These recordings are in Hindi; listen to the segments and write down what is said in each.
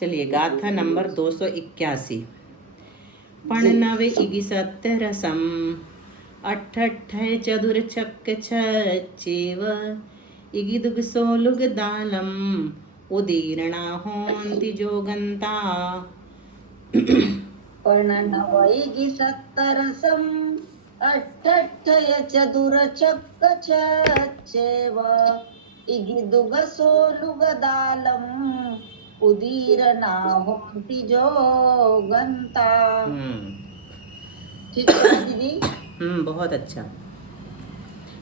चलिए गाथा नंबर 281। पणनव इगि सत्तरसम अठठ चतुर छक्क छेव इगि दुग सोलुग दालम उदीरणा होन्ति जोगंता। पर्णनवैगि सत्तरसम् अट्ठट्ठय चतुरचक्कचेव इगि दुगसोलुगदालम् उदीरना होन्ति जोगंता। ठीक है दीदी? बहुत अच्छा।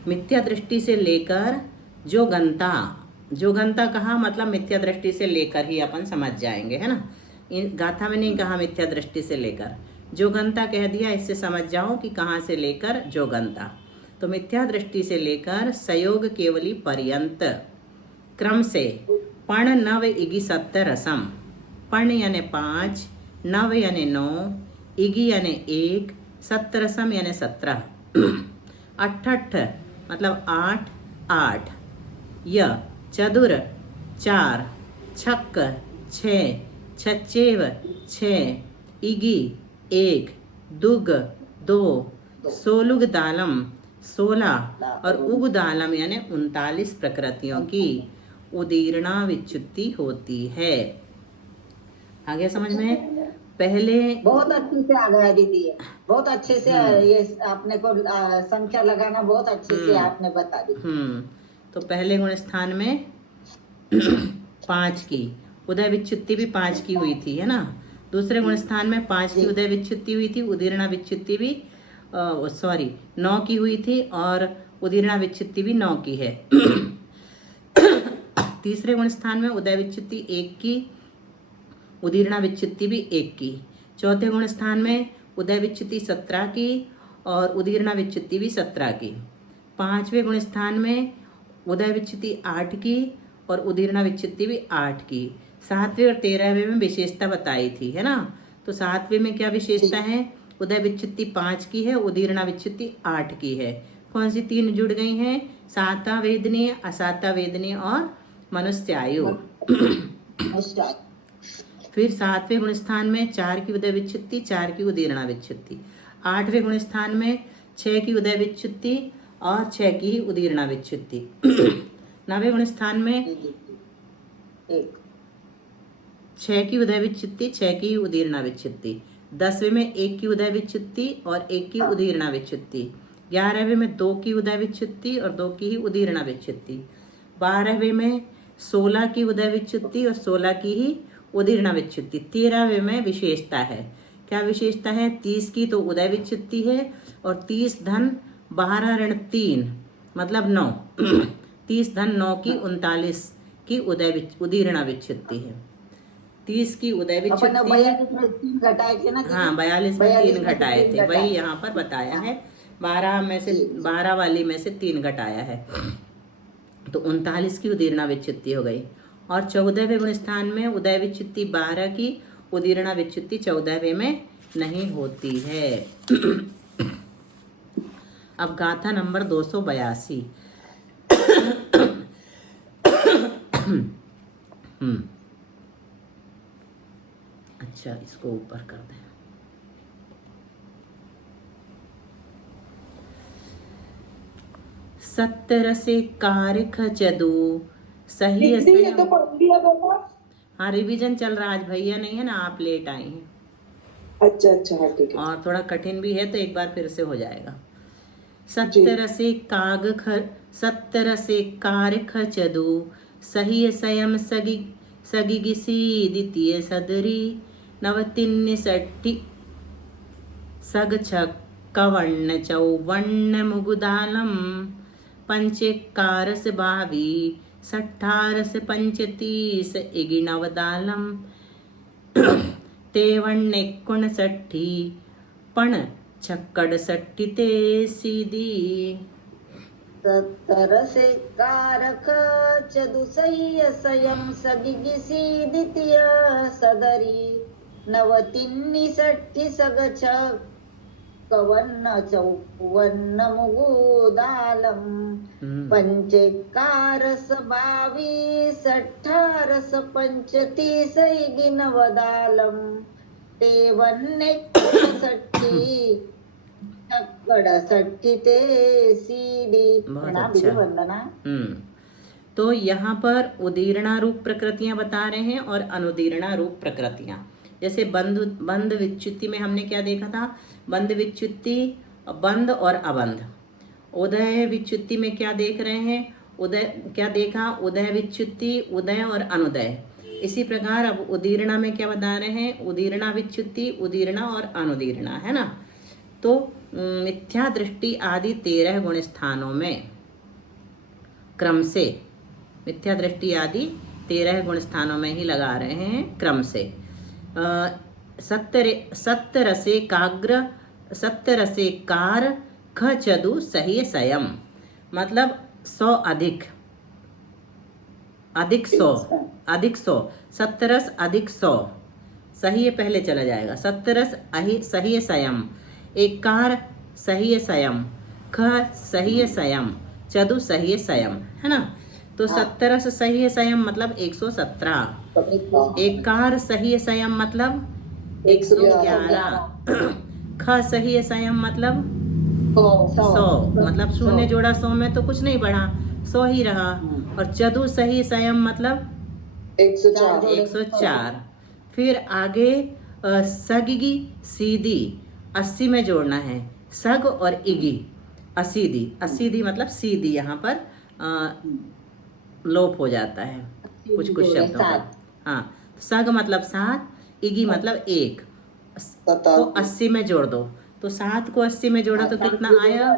मिथ्या दृष्टि से लेकर जोगंता, जोगंता कहा मतलब मिथ्या दृष्टि से लेकर ही अपन समझ जाएंगे, है ना। इन गाथा में नहीं कहा मिथ्या दृष्टि से लेकर, जोगंता कह दिया, इससे समझ जाओ कि कहाँ से लेकर जोगंता। तो मिथ्या दृष्टि से लेकर सयोग केवली पर्यंत क्रम से पण नव इगि सत्तरसम। पण यानी 5, नव यानी 9, इगि यानी 1, सत्तरसम यानी 17, अठठ मतलब 8 8, य चतुर 4, छक्क 6, छच्चेव 6, इगी 1, दुग 2, सोलुग दालम 16 और उग दालम यानी 39 प्रकृतियों की उदीरणा विच्युति होती है। आगे समझ में? पहले बहुत अच्छे से आ गया दीदी, बहुत अच्छे से ये आपने को संख्या लगाना बहुत अच्छे से आपने बता दी। तो पहले गुण स्थान में 5 की उदय विच्युति भी 5 की हुई थी, है ना। दूसरे गुण स्थान में 5 की उदय विच्युति हुई थी, उदीरणा विच्युति भी 9 की हुई थी और उदीरणा विच्युति भी 9 की है। तीसरे गुण स्थान में उदय विच्युति 1 की, उदीरणा विच्युति भी 1 की। चौथे गुण स्थान में उदय विच्युति 17 की और उदीरणा विच्युति भी 17 की। पांचवें गुण स्थान में उदय विच्युति 8 की और उदीरणा विच्युति भी 8 की। 7वें और 13वें में विशेषता बताई थी, है ना। तो 7वें में क्या विशेषता है? उदय विच्युति 5 की है, उदीरणा विच्युति 8 की है। कौन सी 3 जुड़ गई हैं? साता वेदनीय, असाता वेदनीय और मनुष्यायु। फिर 7वें गुण स्थान में 4 की उदय विच्युति, 4 की उदीरणा विच्युति। 8वें गुण स्थान में 6 की उदय विच्युति और 6 की ही उदीरणा विच्युति। 9वें गुण स्थान में 6 की उदय विच्युति, 6 की उदीरणा विच्युति। 10वें में 1 की उदय विच्युति और 1 की उदीरणा विच्युति। 11वें में 2 की उदय विच्युति और 2 की ही उदीरणा विच्युति। 12वें में 16 की उदय विच्युति और 16 की ही उदीरणा विच्युति। 13वें में विशेषता है। क्या विशेषता है? 30 की तो उदय विच्युति है और 30 धन 12 ऋण 3 मतलब 9। 30 धन 9 की 39 की उदीरणा विच्युति है। 30 की उदय विच्युति, हाँ 42 में 3 घटाए थे, वही यहाँ पर बताया है। 12 वाली में से 3 घटाया है तो 39 की उदीरणा विच्युति हो गई। और 14वें गुण स्थान में उदय विच्युति 12 की, उदीरणा विच्युति 14वें में नहीं होती है। अब गाथा नंबर 282। अच्छा, इसको ऊपर कर दें। सत्तर से कारख चदू सही है तो हाँ, रिवीजन चल रहा। आज भैया नहीं है ना, आप लेट आई हैं। अच्छा ठीक है। और थोड़ा कठिन भी है तो एक बार फिर से हो जाएगा। 70 से कारख चदू सही स्वयं सगिगिसी द्वितीय सदरी 69 सग छक्कवर्ण 54 मुगुदालम 5 22 28 35 इगि नवदालम 53 59 पण 66 ते सीधी। 70 से कारख चदु सही स्वयं सगिगिसी द्वितीय सदरी 69 सग एकवन्न चौवन्न मुगुदालम पंचेकारस 22 18 पंचतीस गिनवदालम तेवन्ने 69 61 ते सीडी बहुत प्रणाम अच्छा। वंदना। तो यहाँ पर उदीर्णा रूप प्रकृतियां बता रहे हैं और अनुदीर्णा रूप प्रकृतियां। जैसे बंध विच्युति में हमने क्या देखा था, बंध विच्युति, बंध और अबंध। उदय विच्युति में क्या देख रहे हैं, उदय क्या देखा, उदय विच्युति, उदय और अनुदय। इसी प्रकार अब उदीर्णा में क्या बता रहे हैं, उदीर्णा विच्युति, उदीर्णा और अनुदीर्णा, है ना। तो मिथ्या दृष्टि आदि 13 गुण स्थानों में क्रम से, मिथ्या दृष्टि आदि 13 गुण स्थानों में ही लगा रहे हैं क्रम से। सत्य रसे काग्र, सत्य रसे कार, ख चदु सही संयम, मतलब 100 अधिक, अधिक 100, अधिक 100, सत्तरस अधिक 100, सही है पहले चला जाएगा, सत्तरस सही संयम, एकार सही संयम, ख सही संयम, चदु सही संयम, है ना। तो 17 सही संयम मतलब 117, एकार सही संयम मतलब 111, ख सही संयम मतलब 100, मतलब शून्य जोड़ा 100 में तो कुछ नहीं बढ़ा, 100 ही रहा। और चदु सही संयम मतलब 104। फिर आगे सगी सीधी 80 में जोड़ना है, सग और इगी असीधी, असीधी मतलब सीधी, यहाँ पर लोप हो जाता है कुछ कुछ शब्दों का। हाँ, सग मतलब 7, इगी मतलब 1, तो 80 में जोड़ दो, तो 7 को 80 में जोड़ा तो कितना आया,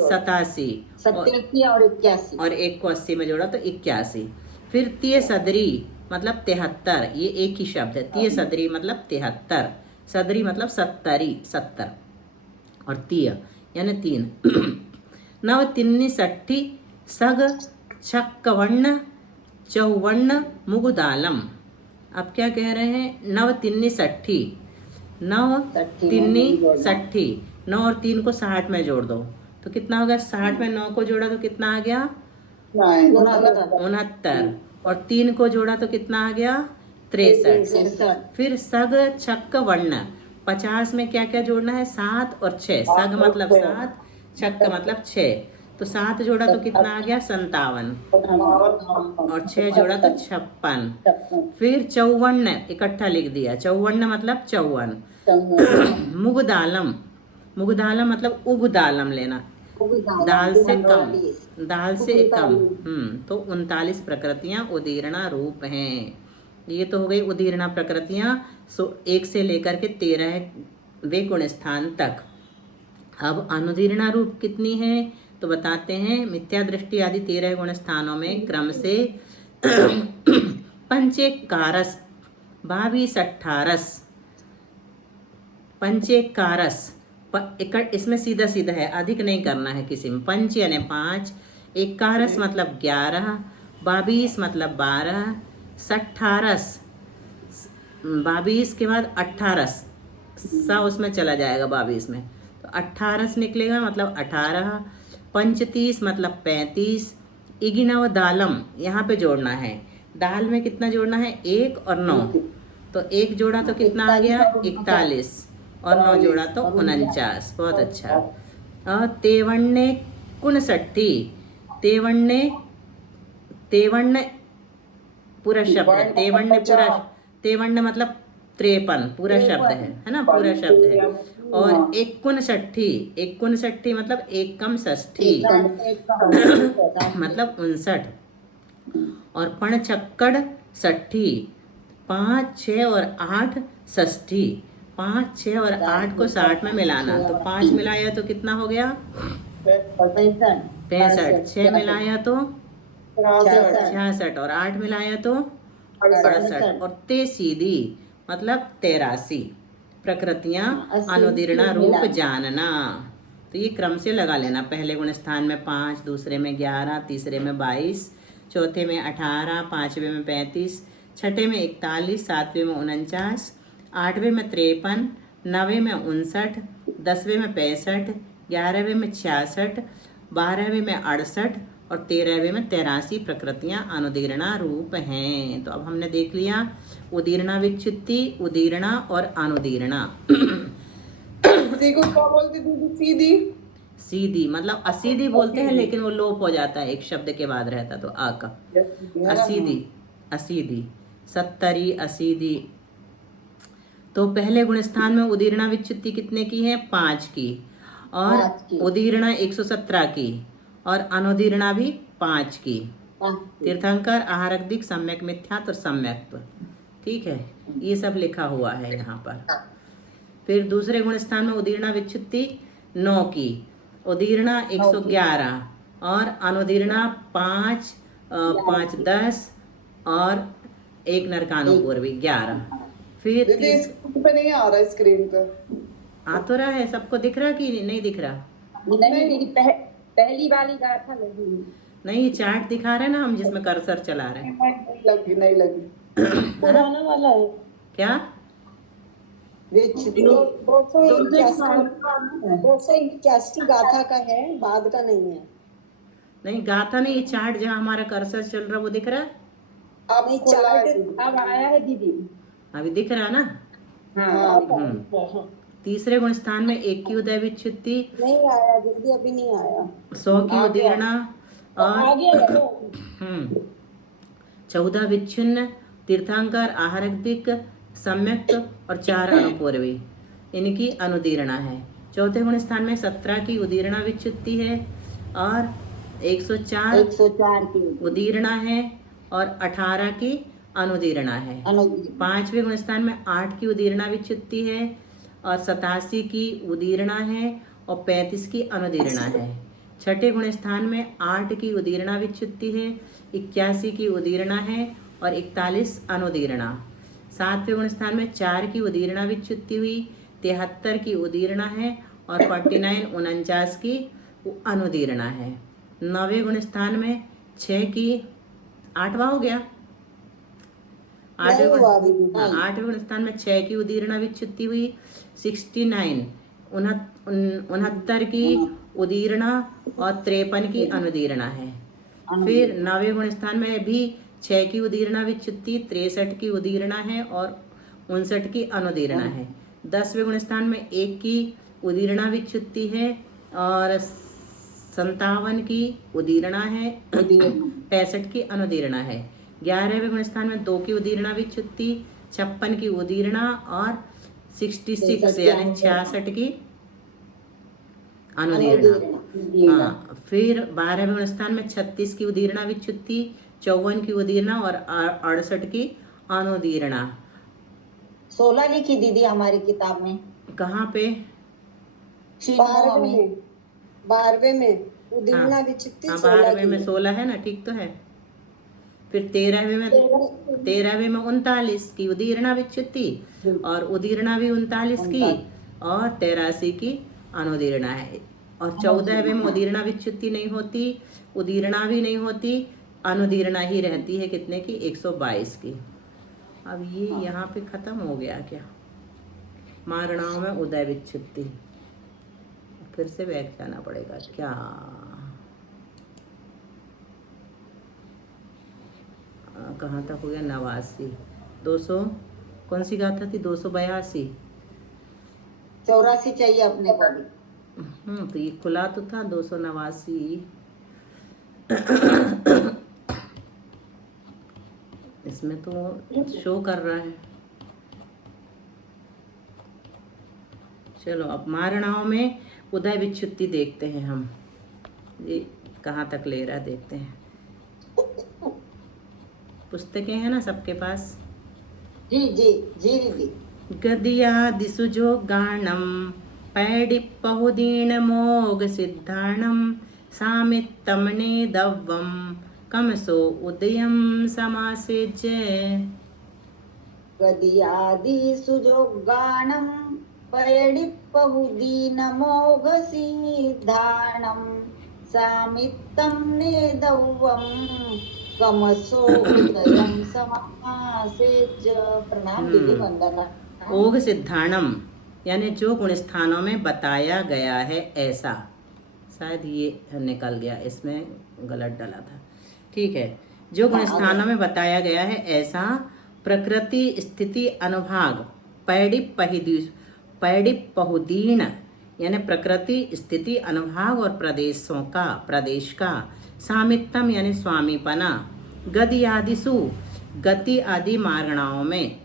87, 87 और 81, और 1 को 80 में जोड़ा तो 81। फिर तिय सदरी मतलब 73, ये एक ही शब्द है, तिय सदरी मतलब 73, सदरी मतलब 70, और तिय यानी 3। नव तिन्नी 60 सग छक्कवर्ण चौवन्न मुगुदालम। अब क्या कह रहे हैं, नव तिन्नी 60, नव तिन्नी 60, 9 और 3 को 60 में जोड़ दो तो कितना होगा, 60 में 9 को जोड़ा तो कितना आ गया, 69, और 3 को जोड़ा तो कितना आ गया, 63। फिर सग छक्क वर्ण 50 में क्या क्या जोड़ना है, 7 और 6, सग मतलब 7, छक्क मतलब 6, तो 7 जोड़ा तो कितना आ गया, 57, और 6 जोड़ा तो 56। फिर चौवन्न इकट्ठा लिख दिया, चौवन्न मतलब 54। मुगदालम, मुगदालम मतलब उगदालम लेना, दाल से कम, दाल से कम। तो 39 प्रकृतियां उदीर्णा रूप हैं। ये तो हो गई उदीर्णा प्रकृतियां 1 से लेकर के 13वें गुण स्थान तक। अब अनुदीर्णा रूप कितनी है तो बताते हैं, मिथ्या दृष्टि आदि 13 गुण स्थानों में क्रम से पंचेकारस 22 18, पंचेकारस इसमें सीधा सीधा है, अधिक नहीं करना है किसी में। पंच यानी 5, एकारस मतलब 11, 22 मतलब 12, 18, 22 के बाद 18 सा उसमें चला जाएगा 22 में, तो 18 निकलेगा मतलब 18, 35 मतलब 35, इगिनव दालम यहाँ पे जोड़ना है, दाल में कितना जोड़ना है, 1 और 9, तो 1 जोड़ा तो कितना आ गया, 41, और 9 जोड़ा तो 49। बहुत अच्छा। और तेवन्ने 59, तेवन्न पूरा शब्द है, तेवन्न पूरा, तेवन्न मतलब 53 पूरा शब्द है ना, पूरा शब्द है। और 59 मतलब 1 षष्ठी मतलब 59, और पण छक्कड़ 60, 5 6 और 8 षष्ठी, 5 6 और 8 को 60 में मिलाना, तो 5 मिलाया तो कितना हो गया, 65, 6 मिलाया तो 66, और 8 मिलाया तो 68, और ते सीधी मतलब 83 प्रकृतियां अनुदीर्णा रूप जानना। तो ये क्रम से लगा लेना, पहले गुण स्थान में 5, दूसरे में 11, तीसरे में 22, चौथे में 18, पांचवें में 35, छठे में 41, सातवें में 49, आठवें में 53, 9वें में 59, 10वें में 65, 11वें में 66, 12वें में 68 और 13वें में 83 प्रकृतियां अनुदीर्णा रूप हैं। तो अब हमने देख लिया उदीर्णा विच्युति, उदीर्णा और अनुदीर्णा। देखो क्या बोलते दीदी, सीधी सीधी मतलब असीधी बोलते हैं, लेकिन वो लोप हो जाता है, एक शब्द के बाद रहता तो आ का। असीधी, असीधी, सत्तरी, असीधी। तो पहले गुण स्थान में उदीर्णा विच्युति कितने की है? 5 की, और 5 की। उदीर्णा 117 की, और अनुदीर्णा भी 5 की। तीर्थंकर, आहारक दिक, सम्यक मिथ्यात्व और सम्यक्त्व। ठीक है, ये सब लिखा हुआ है यहाँ पर। फिर दूसरे गुण स्थान में उदीर्णा विच्युति 9 की, उदीर्णा 111 और अनुदीर्णा 5, 5, 10 और एक नरकानुपूर्वी 11। फिर दीदी स्क्रीन पे नहीं आ रहा है, स्क्रीन पे आ तो रहा है, सबको दिख रहा कि नहीं दिख रहा? नहीं दीदी, पहली वाली गाथा लगी। नहीं, ये चार्ट दिखा रहे हैं ना हम, जिसमें कर्सर चला रहे हैं। नहीं लगी पुराना वाला है क्या? 281 गाथा का है, बाद का नहीं है। नहीं, गाथा नहीं, ये चार्ट जहाँ हमारा कर्सर चल रहा है वो दिख रहा है? अब नहीं, चार्ट अब आया है दीदी। अभी दिख रहा ना? हाँ, तीसरे गुण स्थान में 1 की उदय विच्युति, नहीं आया दीदी, अभी नहीं आया। 100 की उदीर्णा और आ गया है। 14 विच्छिन्न, तीर्थंकर, आहारक दिक, सम्यक्त और 4 अनुपूर्वी, इनकी अनुदीर्णा है। चौथे गुण स्थान में 17 की उदीर्णा विच्युति है और 104 की उदीर्णा है और 18 की अनुदीर्णा है। पांचवें गुण स्थान में 8 की उदीर्णा विच्युति है और 87 की उदीर्णा है और 35 की अनुदीर्णा है। छठे गुण स्थान में 8 की उदीर्णा विच्युति है, 81 की उदीर्णा है और 41 अनुदीर्णा। सातवें गुण स्थान में 4 की उदीर्णा विच्युति हुई, 73 की उदीर्णा है और 49 49 की अनुदीर्णा है। नौवें गुण स्थान में 6 की, 8वां हो गया, 8वें गुण स्थान में 6 की उदीर्णा विच्युति हुई, 69 69 की उदीर्णा और 53 की अनुदीर्णा है। फिर 9वें गुण स्थान में भी 6 की उदीर्णा विच्युति, 63 की उदीर्णा है और 59 की अनुदीर्णा है। 10वें गुण स्थान में 1 की उदीर्णा विच्युति है और 57 की उदीर्णा है, 65 की अनुदीर्णा है। 11वें गुण स्थान में 2 की उदीर्णा विच्युति, 56 की उदीर्णा और 66 यानी 66 की अनुदीर्णा। हाँ, फिर 12वें गुण स्थान में 36 की उदीर्णा विच्युति, 54 की उदीर्णा और 68 की अनुदीर्णा। 16 लिखी दीदी हमारी किताब में। कहाँ पे? 12वें में उदीर्णा विच्युति 12वें में 16 है ना, ठीक तो है। फिर 13वें में 39 की उदीर्णा विच्युति और उदीर्णा भी 39 की और 83 की अनुदीर्णा है। और 14वें में उदीर्णा विच्युति नहीं होती, उदीर्णा भी नहीं होती, अनुदीर्णा ही रहती है, कितने की? 122 की। अब ये यहाँ पे खत्म हो गया क्या? मारणाओं में उदय विच्युति, फिर से बैक जाना पड़ेगा क्या? कहाँ तक हो गया? 89, 200 कौन सी गाथा थी? 282, 84 चाहिए अपने को भी। तो ये खुला तो था 289। इसमें तो शो कर रहा है। चलो अब मारणाओं में उदय विच्युति देखते हैं हम, ये कहाँ तक ले रहा देखते हैं। पुस्तकें हैं ना सबके पास? जी जी जी दीदी। गद्यादिसुजो गाणम पैडिप्पहुदीन मोग सिद्धाणम सामित्तमने दव्वम कमसो उदयम समासेज। गदियादि सुजोगाणं पैडिप्पहुदीनमोघसीधाणं सामित्तं नेदव्वं कमसो उदयं समासेज। प्रणाम दीदी, वंदना। ओग सिद्धाणम, यानी जो गुण स्थानों में बताया गया है ऐसा, शायद ये निकल गया, इसमें गलत डाला था, ठीक है। जो गुण स्थानों में बताया गया है ऐसा प्रकृति स्थिति अनुभाग पैडिप पहुदीन, यानी प्रकृति स्थिति अनुभाग और प्रदेश का सामित्यम यानी स्वामीपना, गति आदिसु गति आदि मारणाओं में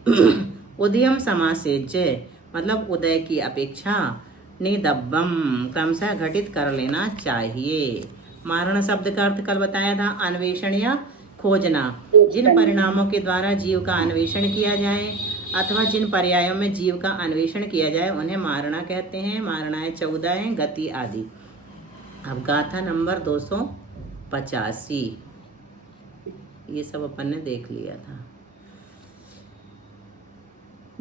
उदयम समासेज्य मतलब उदय की अपेक्षा निदब्बम क्रमशः घटित कर लेना चाहिए। मारण शब्द का अर्थ कल बताया था, अन्वेषण या खोजना। जिन परिणामों के द्वारा जीव का अन्वेषण किया जाए अथवा जिन पर्यायों में जीव का अन्वेषण किया जाए उन्हें मारणा कहते हैं। मारणाएं 14 हैं, गति आदि। अब गाथा नंबर 285, ये सब अपन ने देख लिया था।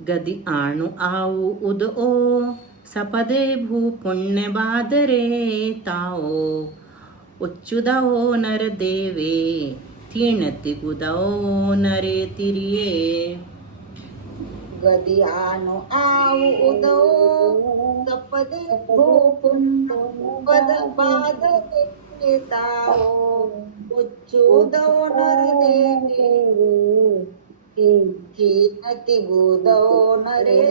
गदि आणु आऊ उद ओ सपदे भू पुण्य बादरे ताओ उच्चुदाओ नर देवे तीर्णति गुदाओ नरे तिरिये। गदियानो आउ उदो सपदे भूपुन पद पाद ताओ उच्चुदो नर देवे कीर्ति गुदो नरे।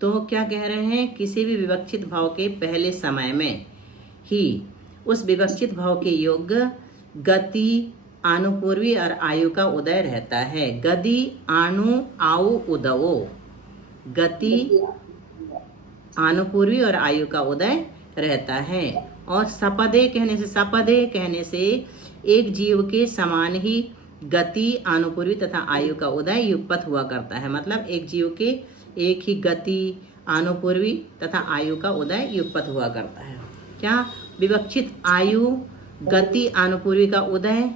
तो क्या कह रहे हैं, किसी भी विवक्षित भाव के पहले समय में ही उस विवक्षित भाव के योग्य गति आनुपूर्वी और आयु का उदय रहता है। गदि आनु आउ उदवो, गति आनुपूर्वी और आयु का उदय रहता है। और सपदे कहने से एक जीव के समान ही गति आनुपूर्वी तथा आयु का उदय युगपत हुआ करता है। मतलब एक जीव के एक ही गति आनुपूर्वी तथा आयु का उदय युगपत हुआ करता है। क्या विवक्षित आयु गति आनुपूर्वी का उदय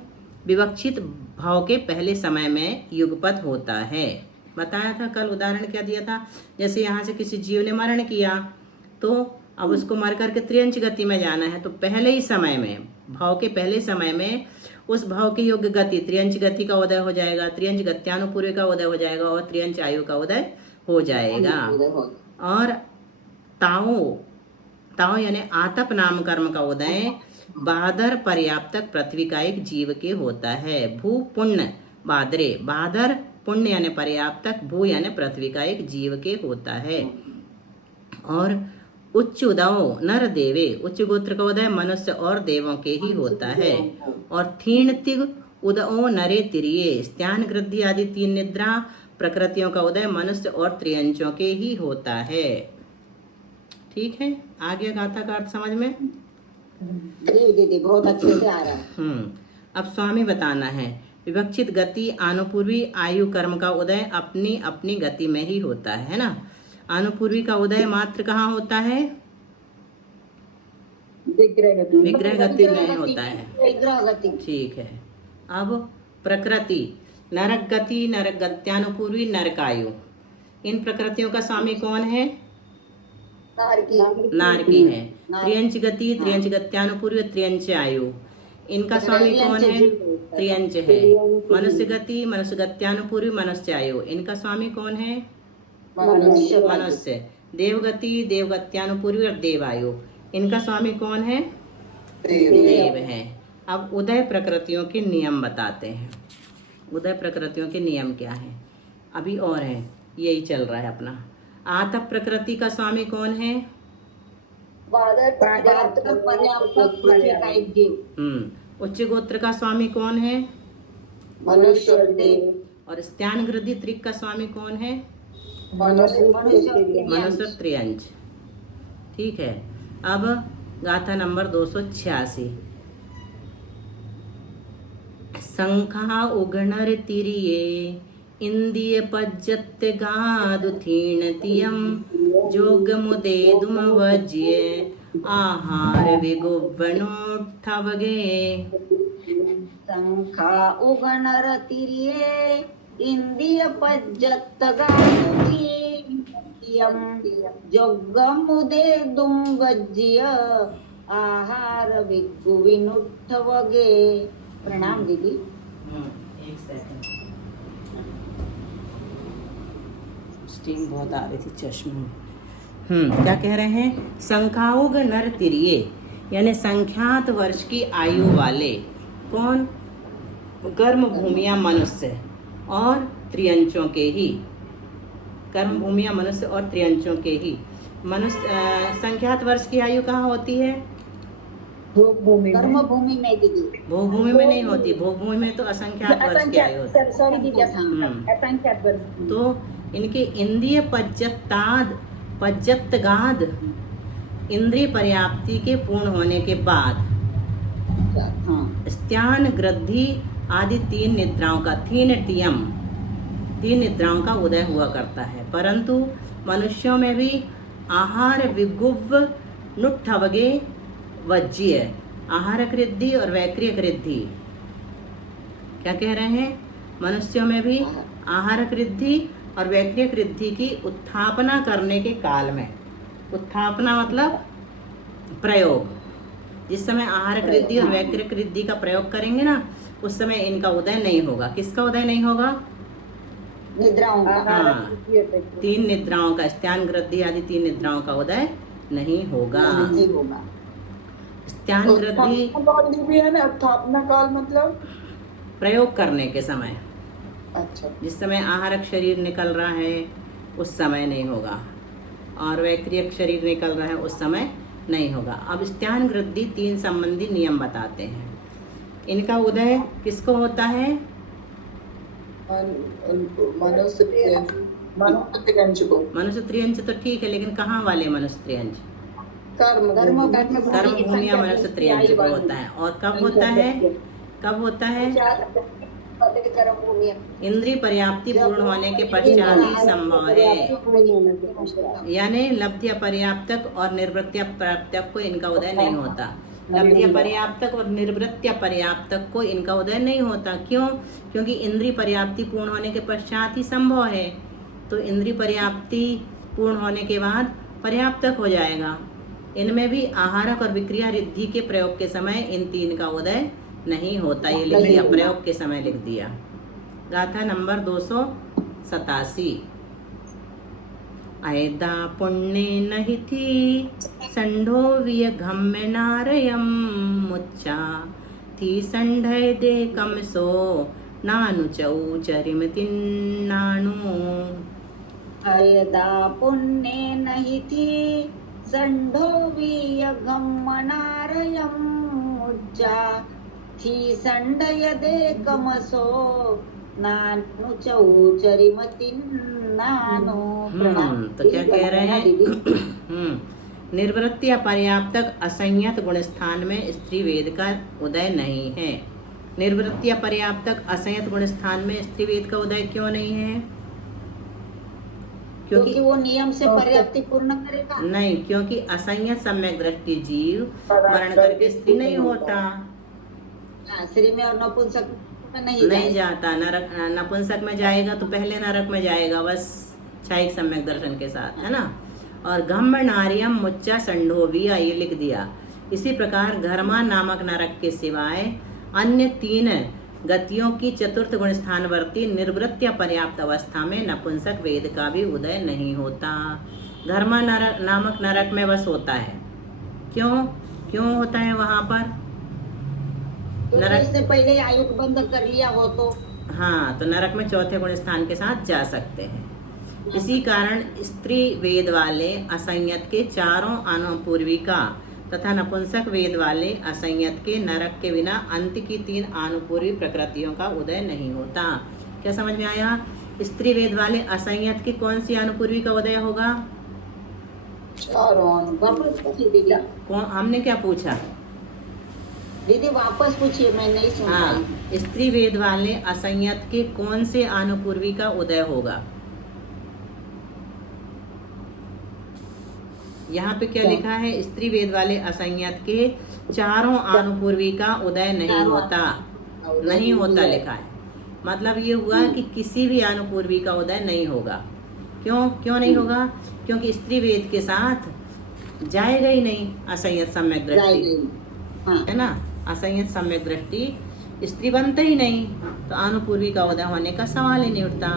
विवक्षित भाव के पहले समय में युगपत होता है। बताया था कल, उदाहरण क्या दिया था, जैसे यहाँ से किसी जीव ने मरण किया तो अब उसको मर करके त्रियंच गति में जाना है, तो पहले ही समय में, भाव के पहले समय में उस भाव के योग्य गति त्रियंच गति का उदय हो जाएगा, त्रियंच गत्यानुपूर्वी का उदय हो जाएगा और त्रियंच आयु का उदय हो जाएगा। और ताओ यानी आतप नाम कर्म का उदय बादर पर्याप्तक पृथ्वी का एक जीव के होता है। भू पुण्य बादरे, बादर पुण्य यानी पर्याप्तक, भू यानी पृथ्वी का एक जीव के होता है। और उच्च उदय नर देवे, उच्च गोत्र का उदय मनुष्य और देवों के ही होता है। और थीण तिग उदय नरे तिरिये, स्त्यान गृद्धि आदि 3 निद्रा प्रकृतियों का उदय मनुष्य और त्रियंचों के ही होता है। ठीक है, आ गया गाथा का अर्थ समझ में? जी दीदी बहुत अच्छे से आ रहा है। अब स्वामी बताना है। विवक्षित गति आनुपूर्वी आयु कर्म का उदय अपनी अपनी गति में ही होता है ना। आनुपूर्वी का उदय मात्र कहाँ होता है? विग्रह गति में होता है। विग्रह गति, ठीक है। अब प्रकृति नरक गति, नरक गत्यानुपूर्वी, नरकायु, इन प्रकृतियों का स्वामी कौन है? नारकी है। त्रियंच गति, त्रियंच गत्यानुपूर्वी, त्रियंच आयु, इनका स्वामी कौन है? त्रियंच है। मनुष्य गति, मनुष्य गत्यानुपूर्वी, मनुष्य आयु, इनका स्वामी कौन है? मनुष्य। देवगति, देवगत्यानुपूर्वी और देवायु, इनका स्वामी कौन है? देव है। अब उदय प्रकृतियों के नियम बताते हैं। उदय प्रकृतियों के नियम क्या है? अभी और है, यही चल रहा है अपना। आतप प्रकृति का स्वामी कौन है? उच्च गोत्र का स्वामी कौन है? मनुष्य। और स्त्यान गृद्धि त्रिक का स्वामी कौन है? मनुष्य। मनुष्य त्रियंच। ठीक है। अब गाथा नंबर 286। शंखा उगणर तिरिये इंदिय पज्जत्य गादुथीणतियम जोगमुदेदुम वज्ये आहार विगुव्वनोत्थवगे। शंखा उगणर तिरिये इंदिय पज्जत्त गादुथीणतियम जोगमुदेदुम वज्य आहार विगुविनुत्थवगे। प्रणाम दीदी। एक सेकंड। स्टीम बहुत आ रही थी चश्मे में। क्या कह रहे हैं? संख्याउग नर तिरिये, यानी संख्यात वर्ष की आयु वाले कौन? कर्म भूमिया मनुष्य और त्रियंचों के ही, कर्म भूमिया मनुष्य और त्रियंचों के ही। मनुष्य संख्यात वर्ष की आयु कहाँ होती है? भोग भूमि में। कर्म भूमि में दीदी। भोग भूमि में नहीं होती, भोग भूमि में तो असंख्यात वर्ष की आयु होती है। सॉरी दीदी, हम्म। असंख्यात वर्ष। तो इनके इंद्रिय पज्जत्गाद इंद्रिय पर्याप्ति के पूर्ण होने के बाद हाँ स्त्यान गृद्धि आदि तीन निद्राओं का उदय हुआ करता है। परंतु मनुष्यों में भी आहार विगुव नुट्ठवगे वज्य, आहार कृद्धि और वैक्रिय कृद्धि। क्या कह रहे हैं? मनुष्यों में भी आहार कृद्धि और वैक्रिय कृद्धि की उत्थापना करने के काल में, उत्थापना मतलब प्रयोग, जिस समय आहार कृद्धि और वैक्रिय कृद्धि का प्रयोग करेंगे ना, उस समय इनका उदय नहीं होगा। किसका उदय नहीं होगा? निद्राओं का। हाँ, तीन निद्राओं का, स्त्यान गृद्धि आदि तीन निद्राओं का उदय नहीं होगा। नहीं होगा। स्त्यान गृद्धि उत्थापना काल भी है ना, उत्थापना काल मतलब प्रयोग करने के समय, अच्छा। जिस समय आहारक शरीर निकल रहा है उस समय नहीं होगा, और वैक्रियक शरीर निकल रहा है उस समय नहीं होगा। अब स्त्यान गृद्धि तीन संबंधी नियम बताते हैं। इनका उदय किसको होता है? मनुष्य त्रियंच को। मनुष्य त्रियंच तो ठीक है, लेकिन कहाँ वाले मनुष्य त्रियंच? कर्म कर्म कर्म भूमिया मनुष्य त्रियंच को होता है। और कब होता है? कब होता है? कर्म भूमि इंद्रिय पर्याप्ति पूर्ण होने के पश्चात ही संभव है, यानी लब्ध्य पर्याप्तक और निर्वृत्य पर्याप्तक को इनका उदय नहीं होता। लब्ध्य पर्याप्तक और निर्वृत्य पर्याप्तक को इनका उदय नहीं होता। क्यों? क्योंकि इंद्रिय पर्याप्ति पूर्ण होने के पश्चात ही संभव है। तो इंद्रिय पर्याप्ति पूर्ण होने के बाद पर्याप्तक हो जाएगा। इनमें भी आहारक और विक्रिया रिद्धि के प्रयोग के समय इन तीन का उदय नहीं होता। ये लिख दिया, प्रयोग के समय लिख दिया। गाथा नंबर 287। ऐदा पुण्य नहीं थी संढोविय घम्य नारयम मुच्चा थी संढय दे कम सो नानु चौ चरिम तिन्नानु। यदा पुण्य नहीं थी संढोवीय गमनारयम मुज्जा थी संडय दे कमसो नानु चौचरिमतिन नानो। तो क्या कह रहे हैं? निर्वृत्ति पर्याप्तक असंयत गुण स्थान में स्त्री वेद का उदय नहीं है। निर्वृत्ति पर्याप्तक असंयत गुण स्थान में स्त्री वेद का उदय क्यों नहीं है? क्योंकि वो नियम से पर्याप्ति पूर्ण करेगा। नहीं, क्योंकि असंयत सम्यक दृष्टि जीव मरण करके स्त्री नहीं होता। स्त्री में और नपुंसक में नहीं जाता। नरक, नपुंसक में जाएगा तो पहले नरक में जाएगा, बस क्षायिक सम्यक दर्शन के साथ, है ना। और घम्म नारियम मुच्चा संढोविया, ये लिख दिया। इसी प्रकार घर्मा नामक नरक के सिवाय अन्य तीन गतियों की चतुर्थ गुण स्थानवर्ती निर्वृत्य पर्याप्त अवस्था में नपुंसक वेद का भी उदय नहीं होता। घर्मा नामक नरक में बस होता है। क्यों होता है वहां पर? नरक से पहले आयु बंद कर लिया हो तो हाँ, तो नरक में चौथे गुण स्थान के साथ जा सकते हैं। इसी कारण स्त्री वेद वाले असंयत के चारों अनुपूर्विका तथा नपुंसक वेद वाले असंयत के नरक के बिना अंत की तीन अनुपूर्वी प्रकृतियों का उदय नहीं होता। क्या समझ में आया? स्त्री वेद वाले असंयत की कौन सी अनुपूर्वी का उदय होगा? वापस पूछिए दीदी। कौन? हमने क्या पूछा दीदी? वापस पूछिए, मैं नहीं सुन हाँ, पाई। स्त्री वेद वाले असंयत के कौन से अनुपूर्वी का उदय होगा? यहाँ पे क्या लिखा है? स्त्री वेद वाले असंयत के चारों अनुपूर्वी का उदय नहीं होता लिखा है। मतलब ये हुआ कि किसी भी अनुपूर्वी का उदय नहीं होगा। क्यों नहीं होगा? क्योंकि स्त्री वेद के साथ जाएगा ही नहीं असंयत सम्यक दृष्टि, है ना। असंयत सम्यक दृष्टि स्त्री बनता ही नहीं, तो अनुपूर्वी का उदय होने का सवाल ही नहीं उठता।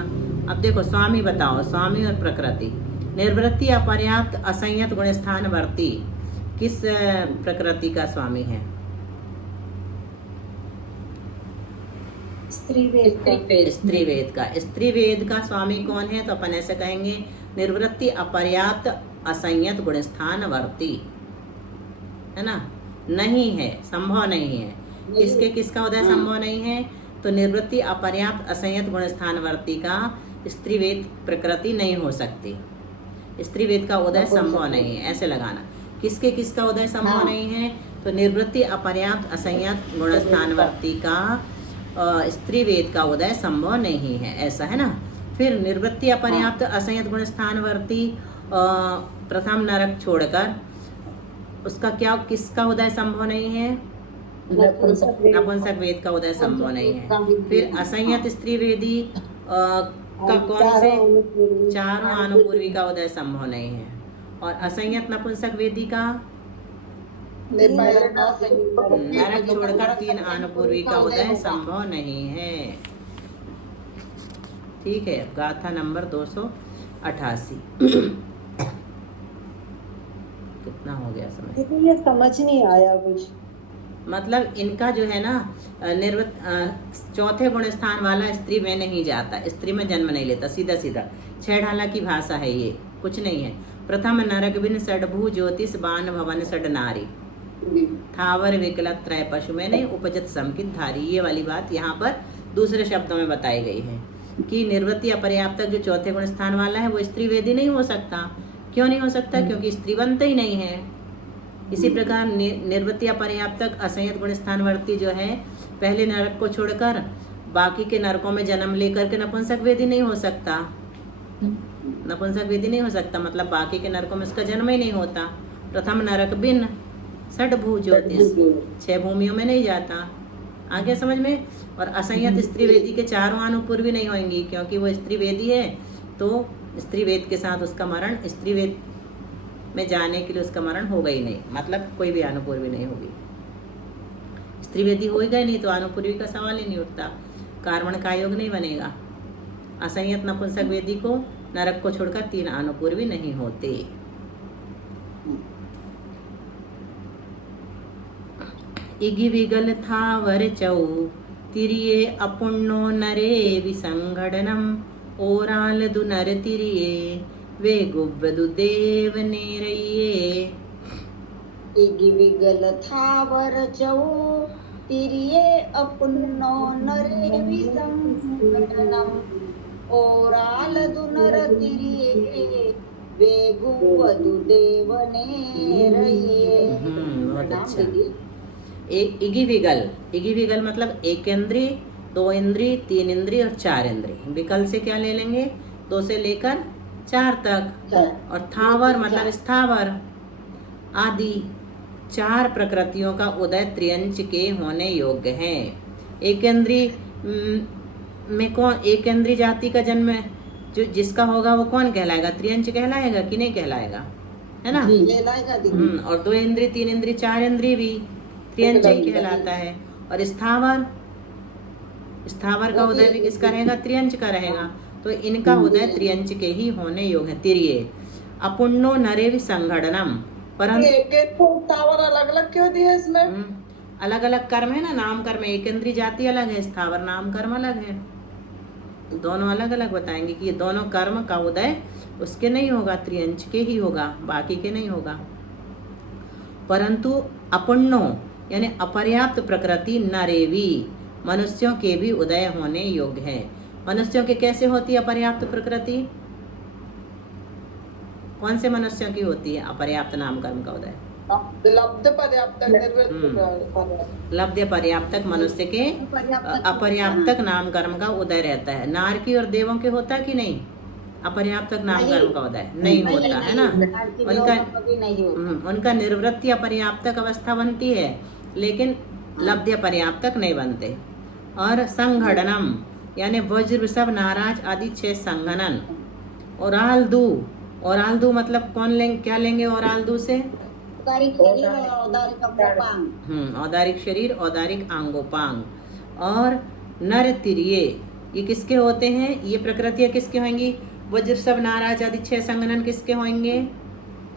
अब देखो स्वामी बताओ, स्वामी और प्रकृति। निर्वृत्ति अपर्याप्त असंयत गुण स्थान वर्ती किस प्रकृति का स्वामी है? स्त्री वेद का। स्त्री वेद का। स्त्री वेद का स्वामी कौन है? तो अपन ऐसे कहेंगे निर्वृत्ति अपर्याप्त असंयत गुण स्थान वर्ती, है ना? नहीं है, संभव नहीं है। किसके किसका उदय संभव नहीं है? तो निर्वृत्ति अपर्याप्त असंयत गुण स्थान वर्ती का स्त्री वेद प्रकृति नहीं हो सकती। स्त्री वेद का उदय संभव नहीं है, ऐसे लगाना। किसके किसका उदय संभव नहीं है? तो निर्वृत्ति अपर्याप्त असंयत गुण स्थान वर्ती का स्त्री वेद का उदय संभव नहीं है, ऐसा है ना। फिर निर्वृत्ति अपर्याप्त असंयत गुण स्थान वर्ती प्रथम नरक छोड़कर उसका क्या, किसका उदय संभव नहीं है? नपुंसक वेद का उदय संभव नहीं है। फिर असंयत स्त्री वेदी का कौन से? चारों अनुपूर्वी का उदय संभव नहीं है। और असंयत नपुंसक वेदी का नरक छोड़कर 3 अनुपूर्वी का उदय संभव नहीं है। ठीक है, गाथा नंबर 288। कितना हो गया समय? लेकिन ये समझ नहीं आया कुछ। मतलब इनका जो है ना चौथे गुण स्थान वाला स्त्री में नहीं जाता, स्त्री में जन्म नहीं लेता, सीधा सीधा 6 ढाला की भाषा है ये, कुछ नहीं है। प्रथम नरक बिन षडभू ज्योतिष बान भवन षड नारी थावर विकलत त्रय पशु में नहीं उपजत समकित धारी। ये वाली बात यहाँ पर दूसरे शब्दों में बताई गई है कि निर्वृत्ति अपर्याप्तक जो चौथे गुण स्थान वाला है वो स्त्री वेदी नहीं हो सकता। क्यों नहीं हो सकता? क्योंकि स्त्री बनता ही नहीं है। इसी प्रकार निर्वृत्ति अपर्याप्तक असंयत गुण स्थानवर्ती जो है पहले नरक को छोड़कर बाकी के नरकों में जन्म लेकर के नपुंसक वेदी नहीं हो सकता। नपुंसक वेदी नहीं हो सकता मतलब बाकी के नरकों में उसका जन्म ही नहीं होता। प्रथम नरक बिन षडभू ज्योतिष 6 भूमियों में नहीं जाता। आगे समझ में। और असंयत स्त्री वेदी के 4 अनुपूर्वी नहीं होंगी क्योंकि वो स्त्री वेदी है, तो स्त्री वेद के साथ उसका मरण, स्त्री वेद में जाने के लिए उसका मरण होगा ही नहीं, मतलब कोई भी अनुपूर्वी नहीं होगी। स्त्री वेदी होगा ही नहीं तो अनुपूर्वी का सवाल ही नहीं उठता, कार्बन का योग नहीं बनेगा। असंयत नपुंसक वेदी को नरक को छोड़कर 3 अनुपूर्वी नहीं होते। इगि विगल था वर चौ तिरिये अपुण्यो नरे विसंगडनम ओराल दु नर तिरिये वे गुब्बदु देव नेरये। इगि विगल थावर चौ तिरिये अपुण्यो नरे विसंगडनम ओराल दु नर तिरिये वे गुब्बदु देव नेरये। बहुत अच्छा। इगि विगल, इगि विगल मतलब 1 इंद्री, 2 इंद्री, 3 इंद्री और 4 इंद्री। विकल से क्या ले लेंगे? 2 से लेकर 4 तक। और थावर मतलब स्थावर आदि 4 प्रकृतियों का उदय त्रियंच के होने योग्य है। एकेंद्री में कौन, एकेंद्री जाति का जन्म जो जिसका होगा वो कौन कहलाएगा? त्रियंच कहलाएगा कि नहीं कहलाएगा? है ना। और 2 इंद्री, 3 इंद्री, 4 इंद्री भी त्रियंच ही कहलाता है। और स्थावर, स्थावर का उदय भी किसका रहेगा? त्रियंच का रहेगा। तो इनका उदय त्रियंच के ही होने योग्य है। तिरिये अपुण्यो नरे विसंगडनम, परंतु टावर अलग अलग क्यों दिया इसमें? अलग अलग कर्म है ना, नाम कर्म। एकेंद्री जाति अलग है, स्थावर नाम कर्म अलग है, दोनों अलग अलग बताएंगे कि ये दोनों कर्म का उदय उसके नहीं होगा, त्रियंच के ही होगा, बाकी के नहीं होगा। परंतु अपुण्यो यानी अपर्याप्त प्रकृति नरेवी मनुष्यों के भी उदय होने योग्य है। मनुष्यों के कैसे होती है अपर्याप्त प्रकृति? कौन से मनुष्यों की होती है अपर्याप्त नाम कर्म का उदय? लब्ध पर्याप्तक, लब्ध पर्याप्तक मनुष्य के अपर्याप्तक नाम कर्म का उदय रहता है। नारकी और देवों के होता कि नहीं अपर्याप्तक नाम कर्म का उदय? नहीं होता है ना। उनका निर्वृत्ति अपर्याप्तक अवस्था बनती है लेकिन लब्ध पर्याप्तक नहीं बनते। और संघड़नम यानी वज्र सब नाराज आदि 6 संघनन। ओरालदू, ओरालदू मतलब कौन लेंगे, क्या लेंगे ओरालदू से? औदारिक शरीर, औदारिक आंगोपांग। और नर तिरिये, ये किसके होते हैं? ये प्रकृतियाँ किसके होंगी? वज्र सब नाराज आदि 6 संघनन किसके होंगे?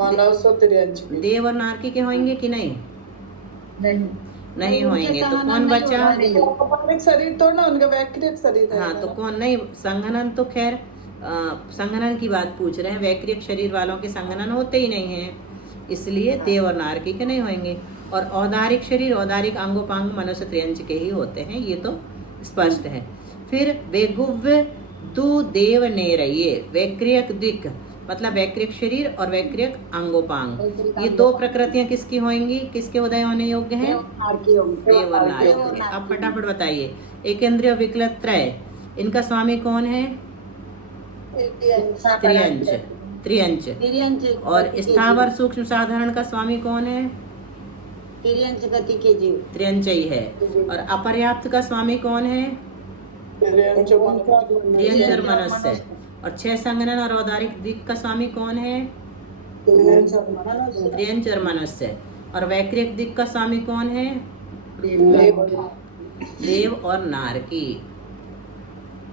मानव 183 देव और नारकी के होंगे कि नहीं? नहीं नहीं उनके होंगे। तो संघनन कौन नहीं बचा? होगा। औपचारिक शरीर तो ना उनका वैक्रिक शरीर है हाँ, ना। तो कौन नहीं? संघनन तो खैर संघनन की बात पूछ रहे हैं। वैक्रिक शरीर वालों के संघनन होते ही नहीं हैं, इसलिए देव और नारकी के नहीं होंगे। और औदारिक शरीर, औदारिक अंगोपांग मनुष्य त्रियंच के ही होते हैं, ये तो स्पष्ट है। फिर वेगुव्य दु देव नेरये, वैक्रियक दिक मतलब वैक्रिक शरीर और वैक्रियक अंगोपांग, ये 2 प्रकृतियां किसकी होंगी? किसके उदय होने योग्य हैं? नारकी होंगे। देव और नारकी के। अब फटाफट बताइए। एकेंद्रिय विकलत त्रय, इनका स्वामी कौन है? त्रियंच। त्रियंच। तिर्यंच और स्थावर सूक्ष्म साधारण का स्वामी कौन है? तिर्यंच गति के जीव। त्रियंच ही है। और अपर्याप्त का स्वामी कौन है? त्रियंच और मनुष्य। और 6 संघनन और औदारिक दिक का स्वामी कौन है? त्रियंच और मनुष्य। और वैक्रिक दिक का स्वामी कौन है? देव और नारकी।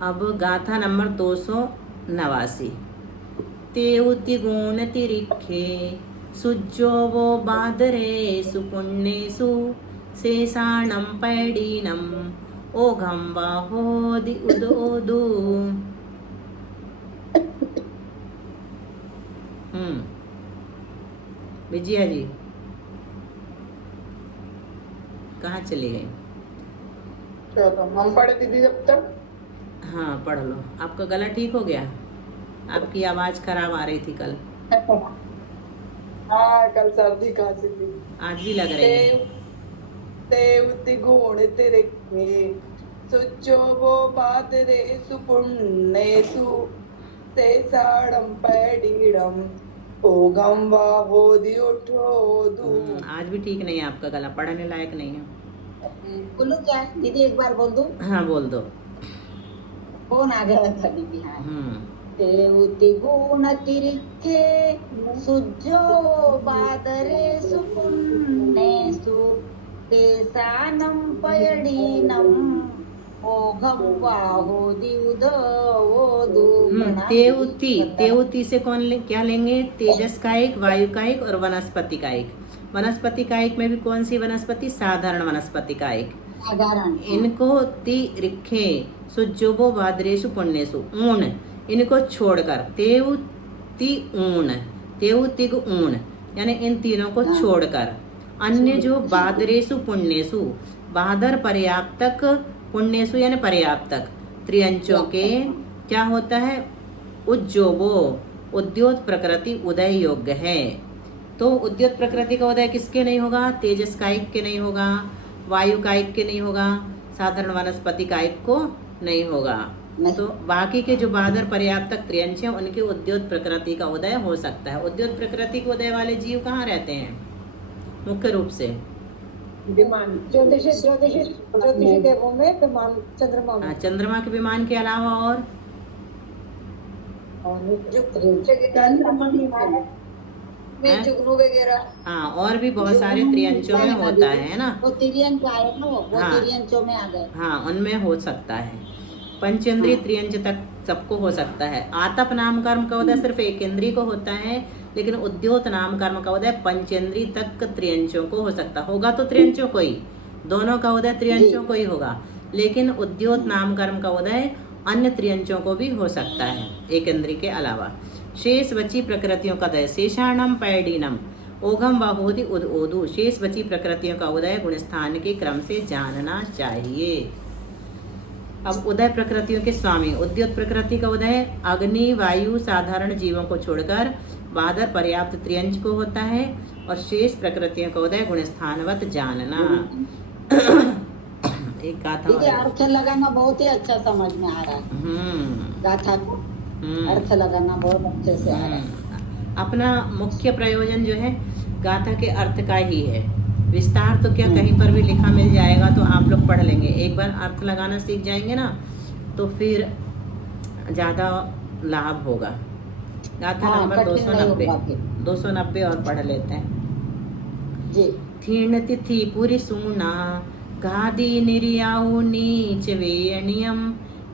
अब गाथा नंबर 289। तेउति गुण तिरिखे सुज्जोवो बादरे सुपुण्येषु शेषाणं पैडीनम् ओघं बाहोदि उदोदु। विजया जी कहाँ चली गई? चलो हम पढ़े दीदी जब तक। हाँ पढ़ लो। आपका गला ठीक हो गया? आपकी आवाज खराब आ रही थी कल, हाँ कल सर्दी खांसी थी। आज भी लग रही है। तेउति गुण तिरिखे सुज्जोवो बादरे सुपुण्येषु शेषाणं पैडीनम् ओघं बाहोदि उठोदु। आज भी ठीक नहीं है आपका गला, पढ़ने लायक नहीं है। बोलूं क्या दीदी? एक बार बोल दूं? हाँ बोल दो। फोन आ गया था दीदी। हाँ हम्म तेउति गुण तिरिखे सुज्जो बादरे सुपुण्येषु शेषाणं पैडीनम् ओघं बाहोदि उदोदु। तेउति, तेउति से कौन क्या लेंगे? तेजस का एक, वायु का एक और वनस्पति का एक। वनस्पति का एक में भी कौन सी वनस्पति? साधारण वनस्पति का एक। साधारण। इनको तिरिखे सुज्जोवो बादरेषु पुण्येषु, ऊण इनको छोड़कर तेउ ति ऊण, तेउ तिग ऊण, यानी इन तीनों को छोड़कर अन्य जो बादरेषु पुण्येषु, बादर पर्याप्तक, पुण्येषु यानी पर्याप्तक त्रियंचों के क्या होता है? उज्जोवो उद्योत प्रकृति उदय योग्य है। तो उद्योत प्रकृति का उदय किसके नहीं होगा? तेजस कायिक के नहीं होगा, वायु कायिक के नहीं होगा, साधारण वनस्पति कायिक को नहीं होगा। तो बाकी के जो बादर पर्याप्तक त्रियंच हैं उनके उद्योत प्रकृति का उदय हो सकता है। उद्योत प्रकृति के उदय वाले जीव कहाँ रहते हैं मुख्य रूप से? विमान, ज्योतिषी देवों में विमान, चंद्रमा में। चंद्रमा के विमान के अलावा और जुगनू वगैरह। हाँ और भी बहुत सारे त्रियंचों में होता है ना। वो तिर्यंच आए ना, वो हाँ। तिर्यंचों में आ गए। हाँ उनमें हो सकता है। पंचेंद्रिय त्रियंच तक सबको हो सकता है। आतप नाम कर्म का उदय सिर्फ एक इंद्रिय को होता है, लेकिन उद्योत नाम कर्म का उदय पंचेंद्रिय तक त्रियंचों को हो सकता होगा। तो त्रियंचों को ही, दोनों का उदय त्रियंचों को ही होगा, लेकिन उद्योत नाम कर्म का उदय अन्य त्रियंचों को भी हो सकता है एक इंद्रिय के अलावा। शेष बची प्रकृतियों का उदय शेषाणम पैडीनम ओघम बाहोदि उदओदु। शेष बची प्रकृतियों का उदय गुणस्थान के क्रम से जानना चाहिए। अब उदय प्रकृतियों के स्वामी। उद्योत प्रकृति का उदय अग्नि वायु साधारण जीवों को छोड़कर बादर पर्याप्त त्रियंच को होता है, और शेष प्रकृतियों का उदय गुणस्थानवत जानना। एक गाथा दीदी अर्थ लगाना बहुत ही अच्छा समझ में आ रहा है। गाथा को अर्थ लगाना बहुत अच्छे से आ रहा है। अपना मुख्य प्रयोजन जो है गाथा के अर्थ का ही है। विस्तार तो क्या कहीं पर भी लिखा मिल जाएगा तो आप लोग पढ़ लेंगे। एक बार अर्थ लगाना सीख जाएंगे ना तो फिर ज़्यादा लाभ होगा। गाथा नंबर 290 और पढ़ लेते हैं जी। थीर्ण तिथि पुरी सुना गादी निर्याऊ नीच वेयनियम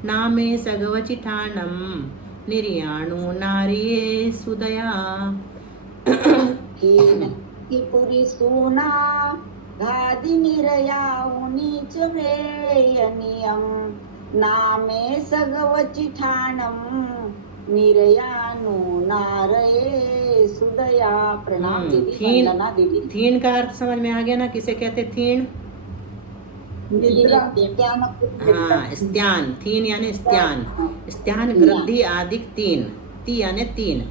नामे सगवचिठानम निर्याणु नारिये सुदया। की पुरी सूना घादी निरया उनीच वेयनियम नामे सगवची ठाणम निर्यानु नारये सुदया। प्रणाम दीदी, थीन, वंदना दीदी। थीन का अर्थ समझ में आ गया ना, किसे कहते थीन? हाँ, स्त्यान। थीन यानी स्त्यान, स्त्यान गृद्धि आदि तीन, ती यानी तीन,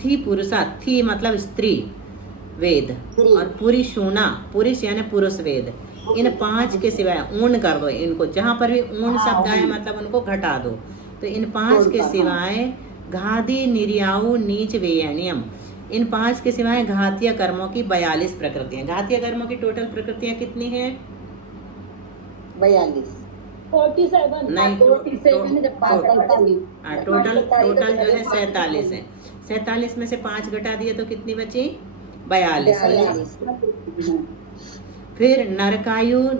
थी पुरुषा, थी मतलब स्त्री वेद, और पुरुषूना, पुरुष यानी पुरुष वेद। इन 5 के सिवाय ऊन कर दो इनको, जहाँ पर भी ऊन शब्द आए मतलब उनको घटा दो। तो इन 5 के सिवाय घादी निर्याऊ नीच वेयनियम, इन 5 के सिवाय घातीय कर्मों की 42 प्रकृतियां। घातीय कर्मों की टोटल प्रकृतियां कितनी हैं? 42। 47 नहीं, टोटल टोटल जो है 47 है। 47 में से 5 घटा दिए तो कितनी बची? 42। फिर नरकायु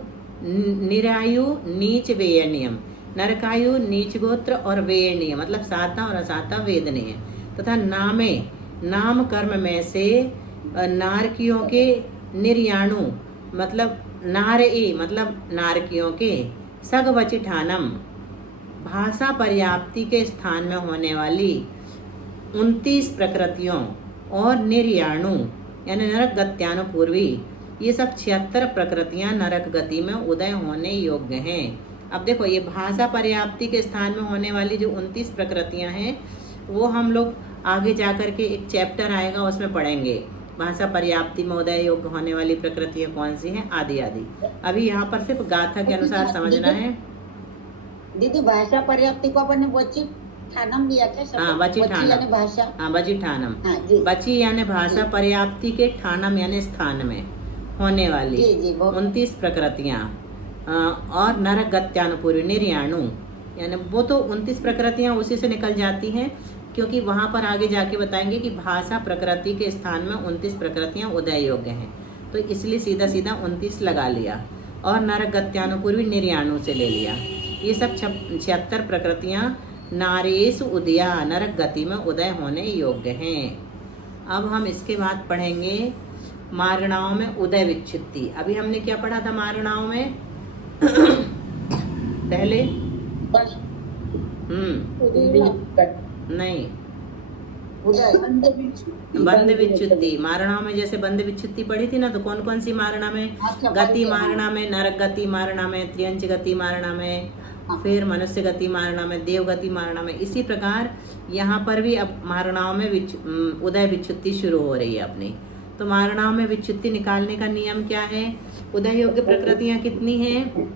निरायु नीच वेयनियम, नरकायु नीच गोत्र और वेयनीय मतलब साता और असाता वेदनीय, तथा नामे नाम कर्म में से नारकियों के निर्याणु मतलब नारई मतलब नारकियों के, सगवचिठानम भाषा पर्याप्ति के स्थान में होने वाली 29 प्रकृतियों, और निर्याणु यानी नरक गत्यानुपूर्वी, ये सब 76 प्रकृतियां नरक गति में उदय होने योग्य हैं। अब देखो, ये भाषा पर्याप्ति के स्थान में होने वाली जो 29 प्रकृतियां हैं वो हम लोग आगे जाकर के एक चैप्टर आएगा उसमें पढ़ेंगे, भाषा पर्याप्ति में उदय योग्य होने वाली प्रकृतियां कौन सी हैं आदि आदि। अभी यहाँ पर सिर्फ गाथा के अनुसार समझना है। दीदी भाषा पर्याप्ति को अपन ने बची ठानम लिया क्या? हाँ, बची ठानम, भाषा, हाँ बची ठानम, हाँ, जी। बची यानी भाषा पर्याप्ति के ठानम यानी स्थान में होने वाली 29 प्रकृतियां, और नरक गत्यानुपूर्वी निर्याणु यानी वो तो 29 प्रकृतियां उसी से निकल जाती हैं, क्योंकि वहाँ पर आगे जाके बताएंगे कि भाषा प्रकृति के स्थान में 29 प्रकृतियां उदय योग्य हैं, तो इसलिए सीधा सीधा 29 लगा लिया, और नरक गत्यानुपूर्वी निर्याणु से ले लिया। ये सब 76 प्रकृतियां नारेश उदया नरक गति में उदय होने योग्य हैं। अब हम इसके बाद पढ़ेंगे मारणाओं में उदय विच्छित्ति। अभी हमने क्या पढ़ा था मारणाओं में? पहले नहीं, बंद विच्छित्ति। मारणा में जैसे बंद विच्छित्ति पढ़ी थी ना, तो कौन कौन सी मारणा में? गति मारणा में, नरक गति मारणा में, त्रियंच गति मारणा में, फिर मनुष्य गति मारणा में, देव गति मारणा में। इसी प्रकार यहाँ पर भी अब मारणाओं में उदय विच्छित्ति शुरू हो रही है अपनी। तो मारणाओं में विच्छित्ति निकालने का नियम क्या है? उदय योग्य प्रकृतियां कितनी हैं?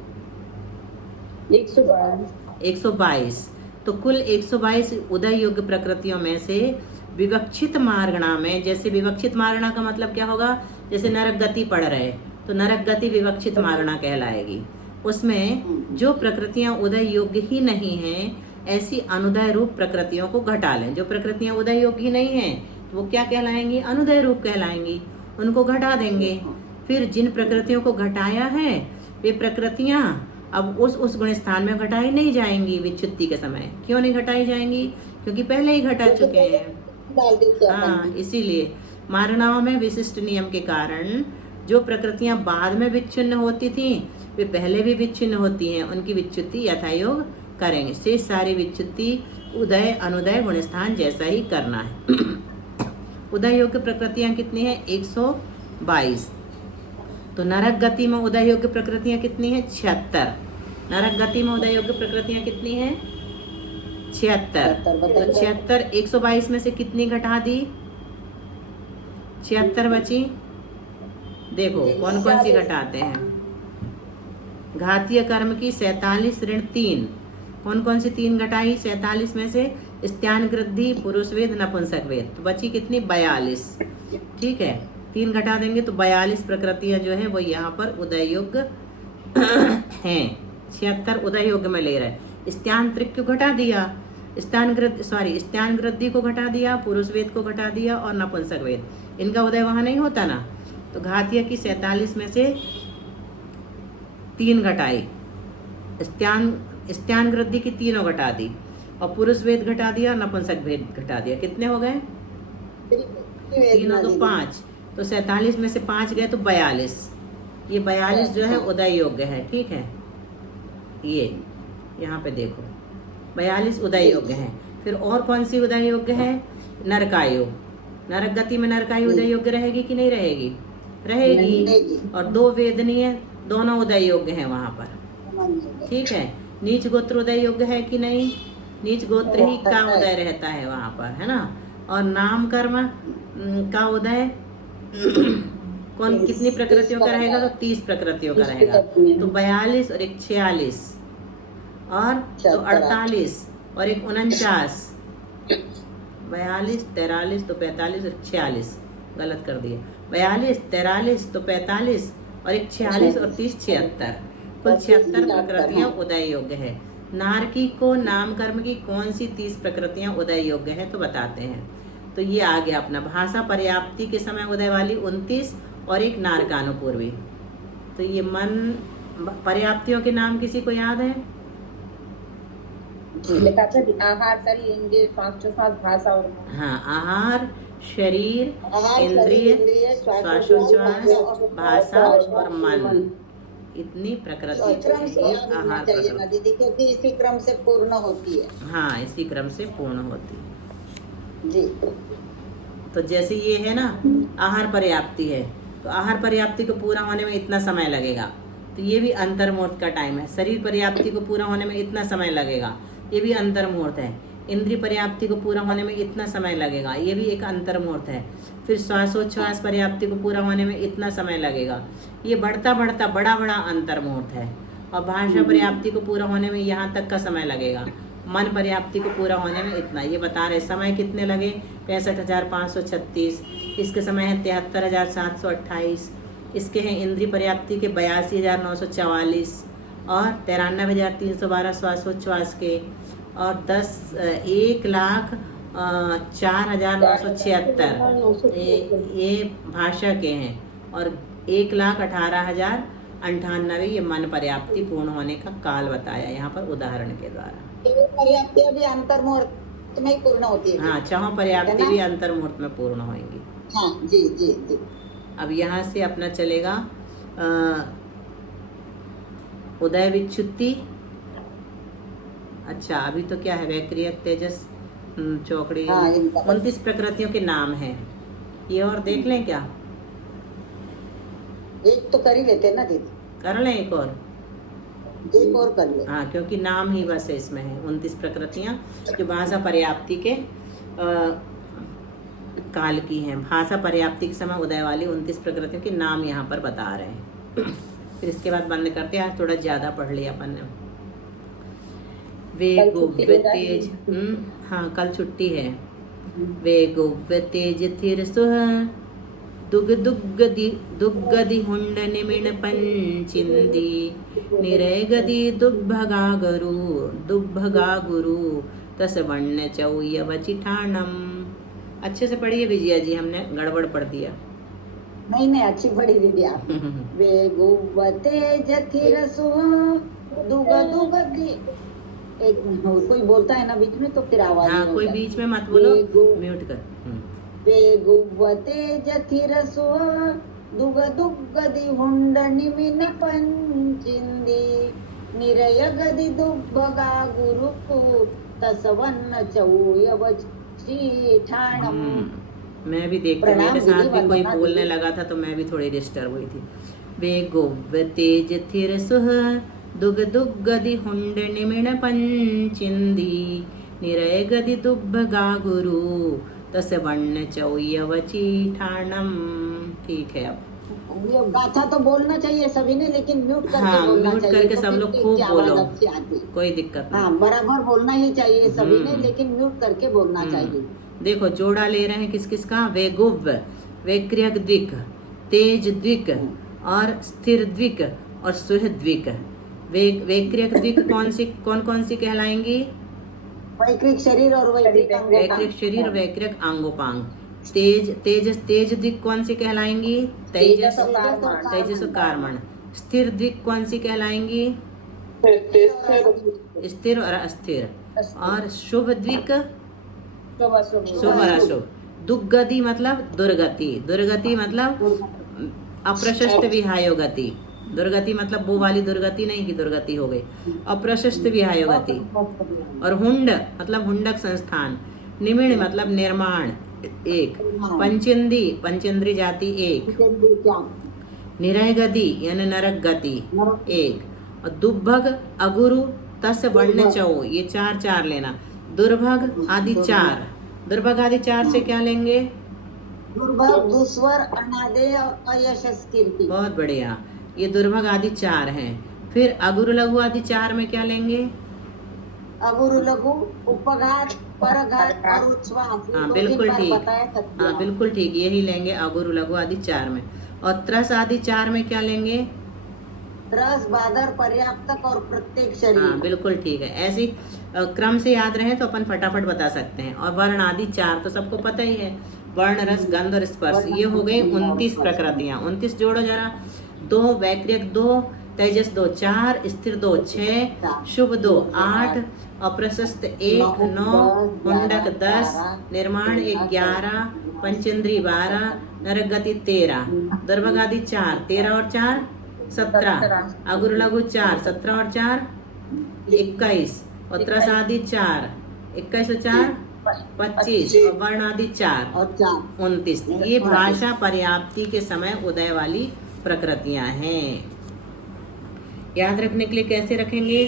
122। तो कुल 122 उदय योग्य प्रकृतियों में से विवक्षित मारणा में, जैसे विवक्षित मारणा का मतलब क्या होगा? जैसे नरक गति पढ़ रहे तो नरक गति विवक्षित मारणा कहलाएगी। उसमें जो प्रकृतियां उदय योग्य ही नहीं हैं, ऐसी अनुदय रूप प्रकृतियों को घटा लें। जो प्रकृतियां उदय योग्य ही नहीं हैं वो क्या कहलाएंगी? अनुदय रूप कहलाएंगी, उनको घटा देंगे। फिर जिन प्रकृतियों को घटाया है वे प्रकृतियां अब उस गुण स्थान में घटाई नहीं जाएंगी विच्छित्ति के समय। क्यों नहीं घटाई जाएंगी? क्योंकि पहले ही घटा चुके हैं। हाँ, इसीलिए मारणाओं में विशिष्ट नियम के कारण जो प्रकृतियां बाद में विच्छिन्न होती थी वे पहले भी विच्छिन्न होती हैं, उनकी विच्छित्ति यथायोग करेंगे। शेष सारी विच्छित्ति उदय अनुदय गुणस्थान जैसा ही करना है। उदय योग्य प्रकृतियां कितनी हैं? 122। तो नरक गति में उदय योग्य प्रकृतियां कितनी हैं? 76। नरक गति में उदय योग्य प्रकृतियां कितनी हैं? 76। तो 76 122 में से कितनी घटा दी? 76 बची। देखो कौन कौन सी घटाते हैं। घातीय कर्म की 47 ऋण 3, कौन कौन सी 3 घटाई 47 में से? स्त्यान गृद्धि, पुरुष वेद, नपुंसक वेद। तो बची कितनी? 42। ठीक है, 3 घटा देंगे तो 42 प्रकृतियां जो है वो यहाँ पर उदय योग्य हैं। 76 उदय योग्य में ले रहे। स्त्यान त्रिक को घटा दिया, स्त्यान गृद्धि को घटा दिया, पुरुष वेद को घटा दिया और नपुंसक वेद, इनका उदय वहाँ नहीं होता ना। तो घातीय की 47 में से 3 घटाई, स्त्यान स्त्यान वृद्धि की तीनों घटा दी और पुरुष वेद घटा दिया, नपुंसक भेद घटा दिया। कितने हो गए? तीनों तो 5, तो 47 में से 5 गए तो 42। ये 42 जो है उदय योग्य है, ठीक है। ये यहाँ पे देखो 42 उदय योग्य है। फिर और कौन सी उदय योग्य है? नरकायु। नरक गति में नरकायु उदय योग्य रहेगी कि नहीं रहेगी? रहेगी। और 2 वेदनीय दोनों उदय योग्य हैं वहाँ पर, ठीक है। नीच गोत्र उदय योग्य है कि नहीं? नीच गोत्र ही का उदय रहता है वहाँ पर, है ना। और नाम कर्म का उदय कौन कितनी प्रकृतियों का रहेगा? तो 30 प्रकृतियों का रहेगा। तो 42 और एक 46 और तो 48 और एक 49, 42 43 तो 45 और 46, गलत कर दिया। 42 43 तो 45 और एक 46 और 30 76, कुल 76 प्रकृतियां उदय योग्य है। नारकी को नाम कर्म की कौन सी 30 प्रकृतियां उदय योग्य है तो बताते हैं। तो ये आ गया अपना भाषा पर्याप्ति के समय उदय वाली 29 और एक नारकानुपूर्वी। तो ये मन पर्याप्तियों के नाम किसी को याद है? आहार, शरीर, इंद्रिय, श्वासोच्छ्वास, भाषा और हाँ, आहार, शरीर, इंद्रिय, श्वासोच्छ्वास, भाषा और मन, इतनी प्रकृति क्रम से है होना आहार चाहिए प्रकृति। ना दीदी, क्योंकि इसी क्रम से पूर्ण होती है। हाँ, इसी क्रम से पूर्ण होती है जी। तो जैसे ये है ना, आहार पर्याप्ति है, तो आहार पर्याप्ति को पूरा होने में इतना समय लगेगा, तो ये भी अंतर्मुहूर्त का टाइम है। शरीर पर्याप्ति को पूरा होने में इतना समय लगेगा, ये भी अंतर्मुहूर्त है। इंद्रिय पर्याप्ति को पूरा होने में इतना समय लगेगा, ये भी एक अंतर्मुहूर्त है। फिर श्वासोच्छ्वास पर्याप्ति को पूरा होने में इतना समय लगेगा, ये बढ़ता बढ़ता बड़ा बड़ा अंतर्मुहूर्त है। और भाषा पर्याप्ति को पूरा होने में यहाँ तक का समय लगेगा। मन पर्याप्ति को पूरा होने में इतना, ये बता रहे समय कितने लगे? 65,536। इसके समय है 73,728। इसके हैं इंद्रिय पर्याप्ति के 82,944 और 93,312 श्वासोच्छ्वास के, और 1,04,976 ये भाषा के हैं, और 1,18,098 ये मन पर्याप्ति पूर्ण होने का काल बताया यहाँ पर उदाहरण के द्वारा। पर्याप्ति भी अंतर्मुहूर्त में ही पूर्ण होती है। हाँ, चाहों पर्याप्ति भी अंतर्मुहूर्त में पूर्ण होंगी। हाँ जी जी जी। अब यहाँ से अपना चलेगा उदय विच्छुत्ति। अच्छा, अभी तो क्या है? वैक्रियक, तेजस, चौकड़ी, 29 प्रकृतियों के नाम हैं। ये और देख लें क्या? एक तो कर ही लेते ना दीदी। कर लें एक और कर ले। हाँ, क्योंकि नाम ही बस इसमें है 29 प्रकृतियाँ जो भाषा पर्याप्ति के काल की हैं। भाषा पर्याप्ति के समय उदय वाली 29 प्रकृतियों के नाम यहाँ पर बता रहे हैं। फिर इसके बाद बंद करते हैं, आज थोड़ा ज़्यादा पढ़ लिया अपन ने। वे गुव्य तेज, हाँ कल छुट्टी है। वे गुव्य तेज थिर सुह दुग्गदि हुंड निमिण पंचिंदी निरय गदि दुर्भगा गुरु तस वर्ण चौयव चिठाणम। अच्छे से पढ़िए विजया जी, हमने गड़बड़ पढ़ दिया। नहीं अच्छी पढ़ी दीदी आप। वे गुव्य तेज थिर सुह दुग्गदि, एक कोई बोलता है ना बीच में तो फिर आवाज। हाँ, कोई बीच में मत बोलो, म्यूट कर। वे गुव्य तेज थिर सुह दुग्गदि हुंड निमिन पंचिंदी निरय गदि दुर्भगा गुरु तसवन्न चौयव चिठाणम। मैं भी देखती हूँ, मेरे साथ भी कोई बोलने लगा था तो मैं भी थोड़ी डिस्टर्ब हुई थी। वे गुव्य तेज थिर सुह दुग्गदि हुंड निमिण पंचिंदी निरय गदि दुर्भगा गुरु तस वर्ण चौयव चिठाणम। ठीक है। अब गाथा तो बोलना चाहिए सभी ने, लेकिन म्यूट करके हाँ, बोलना म्यूट चाहिए, करके तो सब लोग फिर खूब की बोलो, आवाज अच्छी आती। कोई दिक्कत नहीं। हाँ, बराबर बोलना ही चाहिए सभी ने, लेकिन म्यूट करके बोलना चाहिए। देखो जोड़ा ले रहे हैं किस किस का? वे गुव्य, वैक्रियक द्विक, तेज द्विक और स्थिर द्विक और सुह द्विक। वैक्रियक द्विक कौन कौन सी कहलाएंगी? वैक्रिक शरीर और वैक्रिक शरीर, वैक्रिक आंगोपांग। तेज द्विक कौन सी कहलाएंगी? तेजस और कार्मण। स्थिर द्विक कौन सी कहलाएंगी? स्थिर और अस्थिर। और शुभ द्विक, शुभ अशुभ शुभ और अशुभ। दुर्गति मतलब दुर्गति, दुर्गति मतलब अप्रशस्त विहायो गति। दुर्गति मतलब वो वाली दुर्गति नहीं कि दुर्गति हो गई, अप्रशस्त विहायो गति। और हुंड मतलब हुंडक संस्थान। निमिण मतलब निर्माण एक। पंचेंदी, पंचेंद्री जाति एक। निरय गति यानी नरक गति एक। और दुर्भग, अगुरु, तस, वर्ण, चौ, ये चार चार लेना। दुर्भग आदि चार, दुर्भग आदि चार से क्या लेंगे? दुर्भग, दुस्वर, अनादेय और अयशस कीर्ति। बहुत बढ़िया, ये दुर्भग आदि चार हैं। फिर अगुरु लघु आदि चार में क्या लेंगे? अगुरु लघु, उपघात, परघात और उच्छ्वास। हाँ बिल्कुल ठीक, हाँ बिल्कुल ठीक, यही लेंगे अगुरु लघु आदि चार में। और त्रस आदि चार में क्या लेंगे? त्रस, बादर, पर्याप्तक और प्रत्येक शरीर। हाँ बिल्कुल ठीक है। ऐसे ही क्रम से याद रहे तो अपन फटाफट बता सकते हैं। और वर्ण आदि चार तो सबको पता ही है, वर्ण, रस, गंध और स्पर्श। ये हो गई 29 प्रकृतियां। 29 जोड़ो जरा। 2, वैक्रिक 2, तेजस 2, 4, स्थिर 2, 6, शुभ 2, 8, अप्रशस्त 1, 9, हुंडक 10, निर्माण 11, पंचेंद्री 12, नरक गति 13, दुर्भग आदि 4, 13 और 4 17, अगुरु लघु 4, 17 और 4 21, और त्रस आदि 4, 21 और 4 25, और वर्ण आदि 4 और 29। ये भाषा पर्याप्ति के समय उदय वाली प्रकृतियां हैं। याद रखने के लिए कैसे रखेंगे?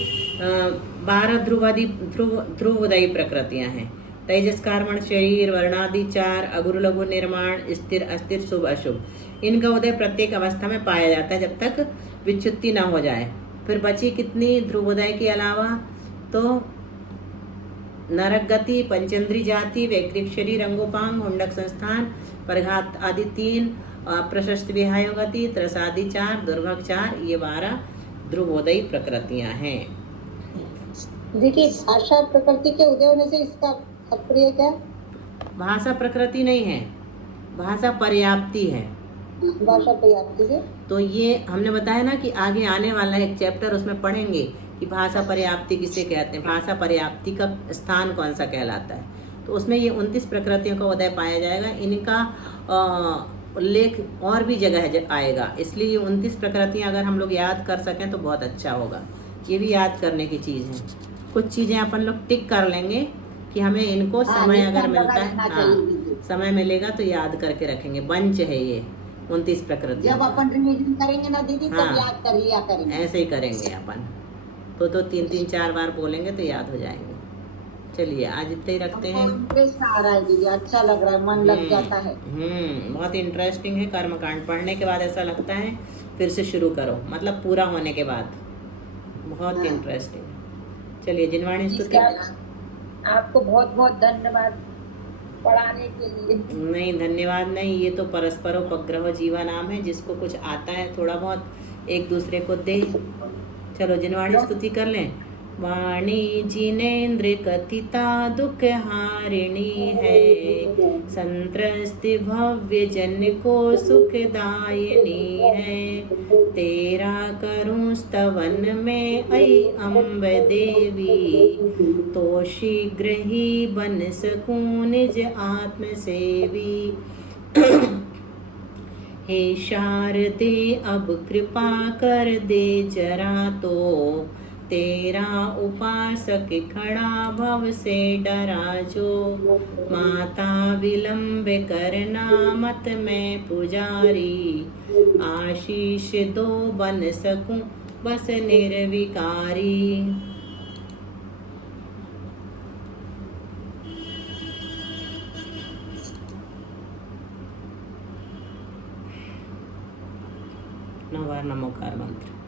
12 ध्रुवोदयी प्रकृतियां हैं। तेजस, कार्बन, शरीर, वर्णादि 4, अगुरु लघु, निर्माण, स्थिर, अस्थिर, शुभ, अशुभ। इनका उदय प्रत्येक अवस्था में पाया जाता है जब तक विच्युत्ति न हो जाए। फिर बची कितनी ध्रुवोदय के अलावा? तो नरक गति, पंचेंद्री जाति, वैक्रिक शरीर, अंगोपांग, हुंडक संस्थान, परघात आदि 3, प्रशस्त विहायो गति, त्रस आदि 4, दुर्भग 4, ये 12 ध्रुवोदयी प्रकृतियां हैं। देखिए, भाषा प्रकृति के उदय होने से इसका तात्पर्य क्या? भाषा प्रकृति नहीं है, भाषा पर्याप्ति है। भाषा पर्याप्ति है। तो ये हमने बताया ना कि आगे आने वाला एक चैप्टर, उसमें पढ़ेंगे कि भाषा पर्याप्ति किसे कहते हैं, भाषा पर्याप्ति का स्थान कौन सा कहलाता है। तो उसमें ये 29 प्रकृतियों का उदय पाया जाएगा। इनका उल्लेख और भी जगह आएगा, इसलिए ये 29 प्रकृतियां अगर हम लोग याद कर सकें तो बहुत अच्छा होगा। ये भी याद करने की चीज़ है। कुछ चीज़ें अपन लोग टिक कर लेंगे कि हमें इनको समय अगर मिलता है, हाँ समय मिलेगा तो याद करके रखेंगे। बंच है ये 29 प्रकृति। जब अपन रिवीजन करेंगे ना दीदी, तब हाँ, याद कर लिया करेंगे। ऐसे ही करेंगे अपन। तो 3-4 बार बोलेंगे तो याद हो जाएंगे। चलिए आज इतना ही रखते हैं। इंटरेस्ट आ रहा है दीदी, अच्छा लग रहा है, मन लग जाता है। बहुत इंटरेस्टिंग है। कर्मकांड पढ़ने के बाद ऐसा लगता है फिर से शुरू करो, मतलब पूरा होने के बाद। बहुत इंटरेस्टिंग। चलिए जिनवाणी स्तुति। आपको बहुत बहुत धन्यवाद पढ़ाने के लिए। नहीं धन्यवाद नहीं, ये तो परस्परोपग्रह जीवा नाम है। जिसको कुछ आता है थोड़ा बहुत एक दूसरे को दे। चलो जिनवाणी स्तुति कर लें। वाणी जिनेन्द्र कथिता दुख हारिणी है, संत्रस्ति भव्य जन को सुखदायिनी है। तेरा करूं स्तवन में ऐ अम्ब देवी, तो शीघ्र ही बन सकूं निज आत्म सेवी। हे शारदे अब कृपा कर दे जरा, तो तेरा उपासक खड़ा भव से डरा जो। माता विलंब करना मत मैं पुजारी, आशीष दो बन सकूं बस निर्विकारी। नमो नमोकार मंत्र।